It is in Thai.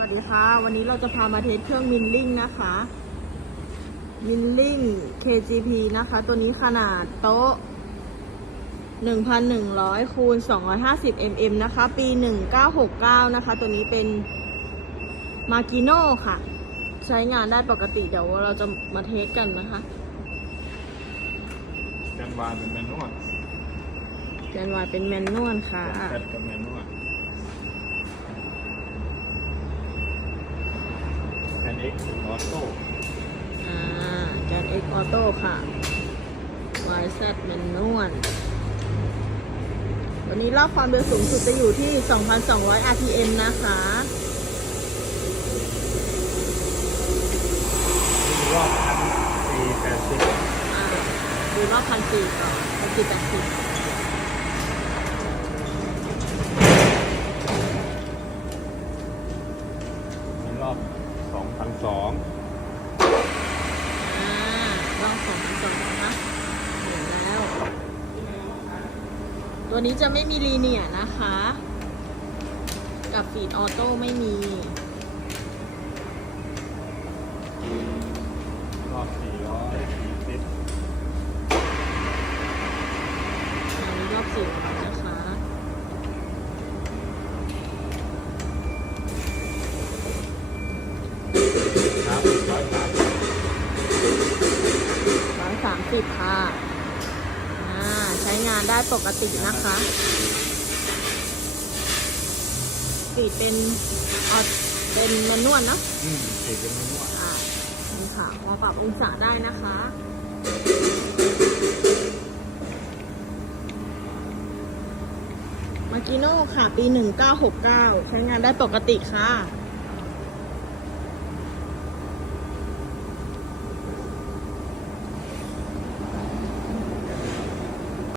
สวัสดีค่ะ วันนี้เราจะพามาเทสเครื่องมินลิงนะคะมินลิง KGP นะคะ ตัวนี้ขนาดโต๊ะ 1,100คูณ250 mm นะคะ ปี 1969 นะคะ ตัวนี้เป็นมากิโน่ค่ะ ใช้งานได้ปกติเดี๋ยวเราจะมาเทสกันนะคะแกนวานเป็นแมนนวลแกนวายเป็นแมนนวลค่ะแกนกับแมนนวล แกนเอ็กซ์ออโต้อ่าแกน X Auto ค่ะ YZ แมนนวลวันนี้รอบความเร็วสูงสุดจะอยู่ที่ 2,200 RPM นะคะรอบพันสี่แปดสิบอ่าดูรอบพันสี่ก่อนพันสี่แปดสิบมีรอบ สองพันสองอ่ารอบสองพันสองนะคะเห็นแล้ว ตัวนี้จะไม่มีลีเนียนะคะ กับฟีดออโต้ไม่มี ช้งานได้ปกตินะคะปีดเป็นออเป็นแมนนวลเนอะอืมสี่เป็นแมนนวลอ่านี่ค่ะมาปรับองศาได้นะคะมากิโน่ค่ะ ปี 1969 ใช้งานได้ปกติค่ะ